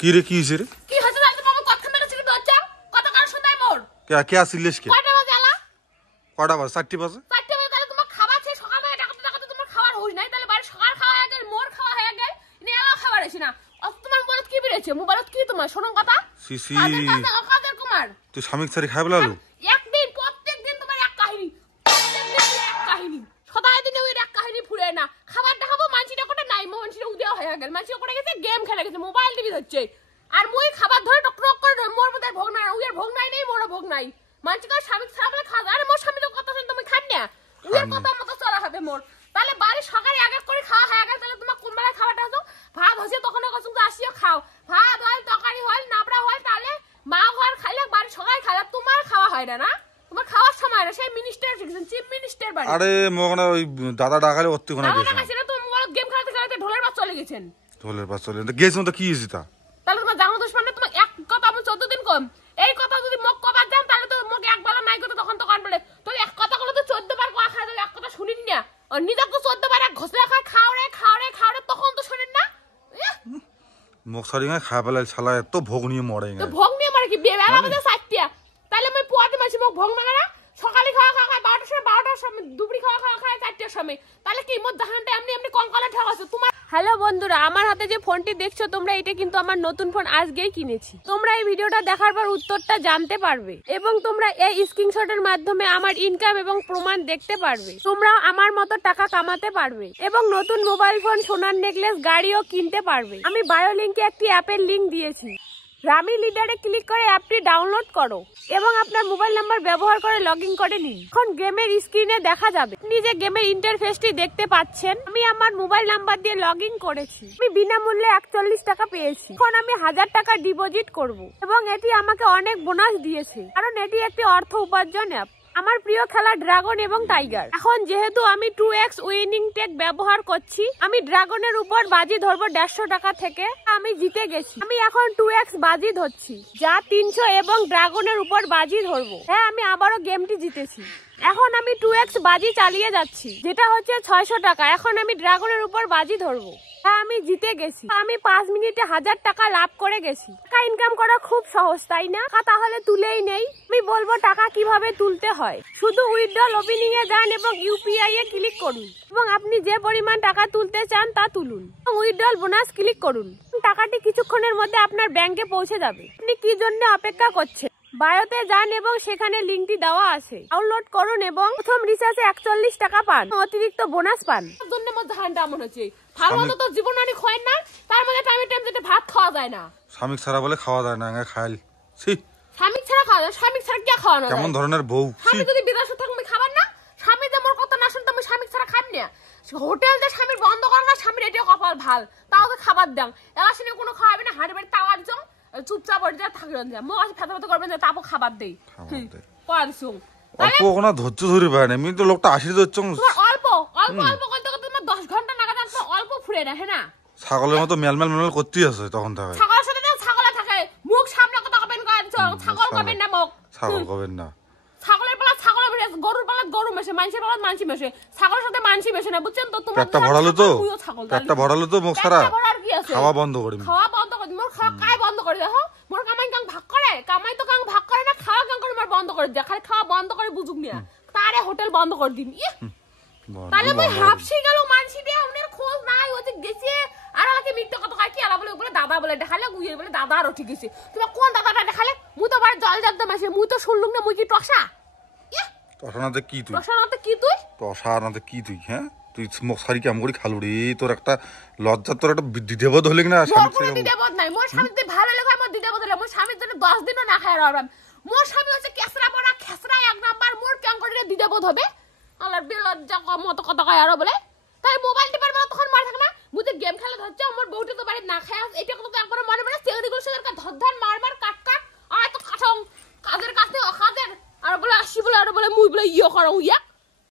কি রে কি হইছে রে? কি হচ্ছে জানতে বাবা কথা মেরেছে কি দচ্চা কথা কার শুনাই মোর কে আসিলিস কে? কয়টা বাজে আলা? কয়টা বাজে? 4টি বাজে। 4টা বাজে তাহলে তোমার খাবার ছে সকালে টাকা তোমার খাবার হই নাই তাহলে বাড়ি সকাল খাওয়া হয়ে গেল মোর খাওয়া হয়ে গেল ইনি এলা খাবার আছে না তোমার মোবাইলত কি বেরেছে মোবাইলত কি তোমার শোনো কথা সিসি কাদের কুমার তুই স্বামীক ছাড়ি খাই বলালু একদিন প্রত্যেকদিন তোমার এক কাহিনী সদাই দিনে ওই এক কাহিনী ফুরে না খাবার দেখাবো মানছিটা কোটা নাই মানছিটা উদয় হয়ে গেল মানছিটা কোটা গেছে গেম খেলে গেছে মোবাইল টিভি হচ্ছে আর মই খাবার ধরে টক করে মোর মধ্যে ভোগ নাই উইয়ের ভোগ নাই নেই মোর ভোগ নাই মানছিকা স্বামী ছাড়া বলে খাওয়া আরে মোর স্বামী তো কথা শুন তুমি খান না উইয়ের কথা মতো চলা হবে মোর তাহলে বাড়ি সকালে এক এক করে খাওয়া হয়ে গেল তাহলে তোমার কোন বেলায় খাবারটা হতো ভাত হচ্ছে তখন কসম তো আসিও খাও ভাত হয় তরকারি হয় নাবড়া হয় তাহলে মা ঘর খাইলে বাড়ি সকালে খাইলে তোমার খাওয়া হয় না তোমার খাওয়ার সময় না সেই মিনিস্টার শিখছেন চিফ মিনিস্টার বাড়ি আরে মোগনা ওই দাদা ডাকালে অত্তি কোনা গেছে দাদা কাছে তো মোবাইল গেম খেলতে খেলতে ঢোলের বাস চলে গেছেন ঢোলের বাস চলে গেছে তো কি হইছে তা তাহলে তোমার জানো দোষ মানে তোমার এক কথা আমি 14 দিন কম এই কথা যদি মুখ কবার যান তাহলে তো মুখ একবার নাই কথা তখন তো কান পড়ে তো এক কথা বলে তো 14 বার কথা খায় এক কথা শুনিন না আর নিজেকে 14 বার এক ঘষলে খাও রে তখন তো শুনেন না মুখ সারি খাই পেলাই শালা এত ভোগ নিয়ে মরে তো ভোগ নিয়ে মারে কি বেলা আমাদের 60টা তাহলে আমি পোয়াতে মাছি মুখ ভোগ মারে না সকালে খাওয়া 12টার সময় দুপুরি খাওয়া 4টার সময় তাহলে কি মোর জাহানটা এমনি কঙ্কালে ঠকাছো তোমার হ্যালো বন্ধুরা আমার হাতে যে ফোনটি দেখছো তোমরা এটা কিন্তু আমার নতুন ফোন আজকেই কিনেছি তোমরা এই ভিডিওটা দেখার পর উত্তরটা জানতে পারবে এবং তোমরা এই স্ক্রিনশটের মাধ্যমে আমার ইনকাম এবং প্রমাণ দেখতে পারবে তোমরাও আমার মতো টাকা কামাতে পারবে এবং নতুন মোবাইল ফোন সোনার নেকলেস গাড়িও কিনতে পারবে আমি বায়ো লিংকে একটি অ্যাপের লিংক দিয়েছি রামি লিডারে ক্লিক করে অ্যাপটি ডাউনলোড করো এবং আপনার মোবাইল নাম্বার ব্যবহার করে লগইন করে নিন এখন গেমের স্ক্রিনে দেখা যাবে আপনি যে গেমের ইন্টারফেসটি দেখতে পাচ্ছেন আমি আমার মোবাইল নাম্বার দিয়ে লগইন করেছি আমি বিনামূল্যে 41 টাকা পেয়েছি এখন আমি 1000 টাকা ডিপোজিট করব এবং এটি আমাকে অনেক বোনাস দিয়েছে কারণ এটি একটি অর্থ উপার্জন অ্যাপ আমার প্রিয় খেলা ড্রাগন এবং টাইগার এখন যেহেতু আমি 2x উইনিং টেক ব্যবহার করছি আমি ড্রাগনের উপর বাজি ধরবো 150 টাকা থেকে আমি জিতে গেছি আমি এখন 2x বাজি ধরছি যা 300 এবং ড্রাগনের উপর বাজি ধরবো হ্যাঁ আমি আবারও গেমটি জিতেছি এখন আমি 2x বাজি চালিয়ে যাচ্ছি যেটা হচ্ছে 600 টাকা এখন আমি ড্রাগনের উপর বাজি ধরবো হ্যাঁ আমি জিতে গেছি আমি 5 মিনিটে 1000 টাকা লাভ করে গেছি টাকা ইনকাম করা খুব সহজ তাই না তাহলে তুলেই নেই আমি বলবো টাকা কিভাবে তুলতে হয় শুধু উইথড্রল ওপেনিং এ যান এবং ইউপিআই এ ক্লিক করুন এবং আপনি যে পরিমাণ টাকা তুলতে চান তা তুলুন এবং উইথড্রল বোনাস ক্লিক করুন টাকাটি কিছুক্ষণের মধ্যে আপনার ব্যাংকে পৌঁছে যাবে আপনি কি জন্য অপেক্ষা করছেন বায়োতে যান এবং সেখানে লিংকটি দেওয়া আছে ডাউনলোড করুন এবং প্রথম রিচার্জে 41 টাকা পান অতিরিক্ত বোনাস পান জন্য মধ্যে হান্ডা মনে হচ্ছে ভালো তো জীবন অনেক হয় না তার মধ্যে টাইম যেতে ভাত খাওয়া যায় না স্বামী ছাড়া বলে খাওয়া যায় না খাইল ছি স্বামী ছাড়া খাওয়া যায় স্বামী ছাড়া কি খাওয়া না কেমন ধরনের বউ স্বামী যদি বিদেশে থাকবে খাবার না স্বামী যে মোর কথা না শুনতে আমি স্বামী ছাড়া খাই না হোটেল যে স্বামীর বন্ধ করে না স্বামীর এটাও কপাল ভাল তাও তো খাবার দাও এলা শুনে কোনো খাওয়াবে না হাড়ে বাড়ি তাওয়ার জং চুপচাপ ওর যা থাকবেন যা মো আসি ফেতা ফেতা করবেন যে তাপও খাবার দেই পড়াদিছুম অল্প কোনো ধৈর্য ধরে পায় না আমি তো লোকটা আসি ধরছ তোমার অল্প করতে করতে তোমার 10 ঘন্টা নাগাদ তো অল্প ফুরে না হ্যাঁ না ছাগলের মতো মেলমেল করতেই আছে তখন থাকে ছাগলের সাথে না ছাগলে থাকে মুখ সামনে কথা কবেন ছাগল কবেন না মুখ ছাগল কবেন না ছাগলের পালা ছাগলের মেশে গরুর পালা গরু মেশে মানুষের পালা মানুষ মেশে ছাগলের সাথে মানুষ মেশে না বুঝছেন তো তোমার পেটটা ভরালো তো মুখ সারা খাওয়া বন্ধ করি মোর খাওয়া কাই বন্ধ করে দেখো মোর কামাই কাং ভাগ করে কামাই তো কাং ভাগ করে না খাওয়া কাং করে মোর বন্ধ করে দেয় খালি খাওয়া বন্ধ করে বুঝুক না তারে হোটেল বন্ধ করে দিন তাহলে মই হাফসি গেল মানসি দিয়ে উনের খোঁজ নাই ওতে গেছে আর আলাকে মিথ্যা কথা কয় কি আলা বলে দাদা বলে দেখালে গুইয়ে বলে দাদা আর ঠিক আছে তুমি কোন দাদাটা দেখালে মুই তো বার জল জানতে মাসে মুই তো শুনলুম না মুই কি টসা টসানাতে কি তুই টসানাতে কি তুই হ্যাঁ তুই মুখ সারি কাম করি খালু রে তোর একটা লজ্জা তোর একটা দিদেবদ হলে না স্বামী থেকে দিদেবদ নাই মোর স্বামী তে ভালো লাগে মোর দিদেবদ হলে মোর স্বামীর জন্য 10 দিনও না খায় আর মোর স্বামী হচ্ছে কেসরা বড়া খেসরা এক নাম্বার মোর কেন করে দিদেবদ হবে আল্লাহর বেলজ্জা মত কথা কয় আর বলে তাই মোবাইল টিপার মানে তখন মার থাকে না মুতে গেম খেলা ধরছে আমার বউটা তো বাড়ি না খায় এটা কথা একবার মনে মনে সেগুলো সেগুলো ধর মার কাট আর তো কাঠং কাজের কাছে কাজের আর বলে আসি বলে আর বলে মুই বলে ইয়ে করো ইয়া